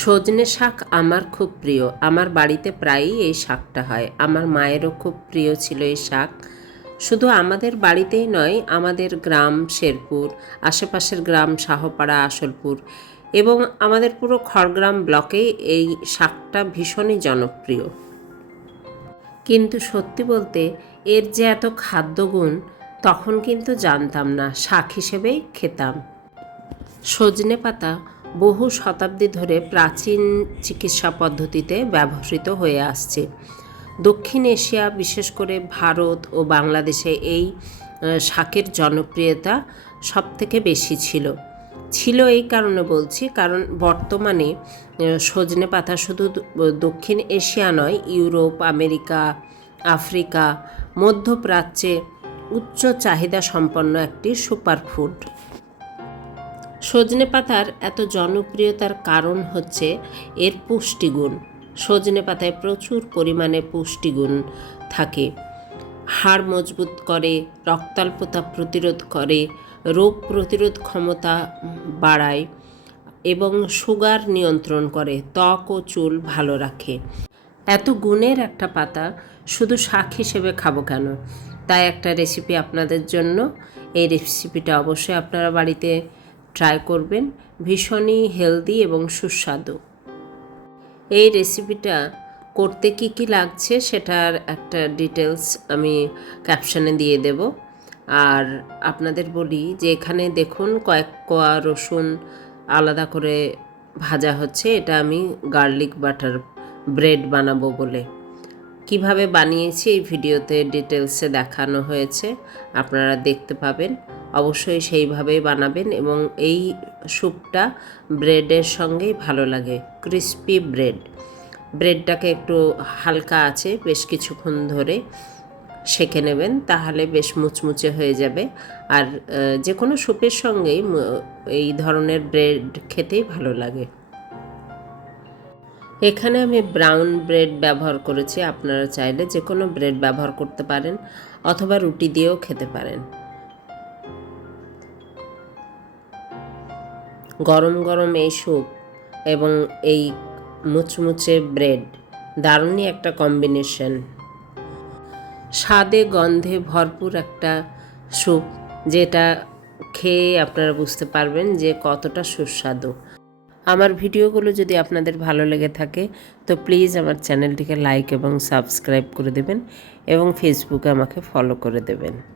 সজনে শাক আমার খুব প্রিয়। আমার বাড়িতে প্রায়ই এই শাকটা হয়। আমার মায়েরও খুব প্রিয় ছিল এই শাক। শুধু আমাদের বাড়িতেই নয়, আমাদের গ্রাম শেরপুর, আশেপাশের গ্রাম শাহপাড়া, আসলপুর এবং আমাদের পুরো খড়গ্রাম ব্লকেই এই শাকটা ভীষণই জনপ্রিয়। কিন্তু সত্যি বলতে এর যে এত খাদ্যগুণ, তখন কিন্তু জানতাম না, শাক হিসেবেই খেতাম। সজনে পাতা বহু শতাব্দী ধরে প্রাচীন চিকিৎসা পদ্ধতিতে ব্যবহৃত হয়ে আসছে। দক্ষিণ এশিয়া, বিশেষ করে ভারত ও বাংলাদেশে এই শাকের জনপ্রিয়তা সবথেকে বেশি ছিল। ছিল এই কারণে বলছি, কারণ বর্তমানে সজনে পাতা শুধু দক্ষিণ এশিয়া নয়, ইউরোপ, আমেরিকা, আফ্রিকা, মধ্যপ্রাচ্যে উচ্চ চাহিদা সম্পন্ন একটি সুপারফুড। সজনে পাতার এত জনপ্রিয়তার কারণ হচ্ছে এর পুষ্টিগুণ। সজনে পাতায় প্রচুর পরিমাণে পুষ্টিগুণ থাকে। হাড় মজবুত করে, রক্তাল্পতা প্রতিরোধ করে, রোগ প্রতিরোধ ক্ষমতা বাড়ায় এবং সুগার নিয়ন্ত্রণ করে, ত্বক ও চুল ভালো রাখে। এত গুণের একটা পাতা শুধু শাক হিসেবে খাব কেন? তাই একটা রেসিপি আপনাদের জন্য। এই রেসিপিটা অবশ্যই আপনারা বাড়িতে ট্রাই করবেন, ভীষণই হেলদি এবং সুস্বাদু। এই রেসিপিটা করতে কি কি লাগছে সেটার একটা ডিটেলস আমি ক্যাপশনে দিয়ে দেব। আর আপনাদের বলি যে এখানে দেখুন কয়েক কোয়া রসুন আলাদা করে ভাজা হচ্ছে, এটা আমি গার্লিক বাটার ব্রেড বানাবো বলে। কীভাবে বানিয়েছি এই ভিডিওতে ডিটেলসে দেখানো হয়েছে, আপনারা দেখতে পাবেন। অবশ্যই সেইভাবেই বানাবেন এবং এই স্যুপটা ব্রেডের সঙ্গেই ভালো লাগে, ক্রিস্পি ব্রেড। ব্রেডটাকে একটু হালকা আছে, বেশ কিছুক্ষণ ধরে সেঁকে নেবেন, তাহলে বেশ মুচমুচে হয়ে যাবে। আর যে কোনো স্যুপের সঙ্গেই এই ধরনের ব্রেড খেতেই ভালো লাগে। এখানে আমি ব্রাউন ব্রেড ব্যবহার করেছি, আপনারা চাইলে যে কোনো ব্রেড ব্যবহার করতে পারেন অথবা রুটি দিয়েও খেতে পারেন। গরম গরম এই স্যুপ এবং এই মুচমুচে ব্রেড। দারুণই একটা কম্বিনেশন। স্বাদে, গন্ধে ভরপুর একটা স্যুপ, যেটা খেয়ে আপনারা বুঝতে পারবেন যে কতটা সুস্বাদু। আমার ভিডিওগুলো যদি আপনাদের ভালো লেগে থাকে, তো প্লিজ আমার চ্যানেলটিকে লাইক এবং সাবস্ক্রাইব করে দেবেন এবং ফেসবুকে আমাকে ফলো করে দেবেন।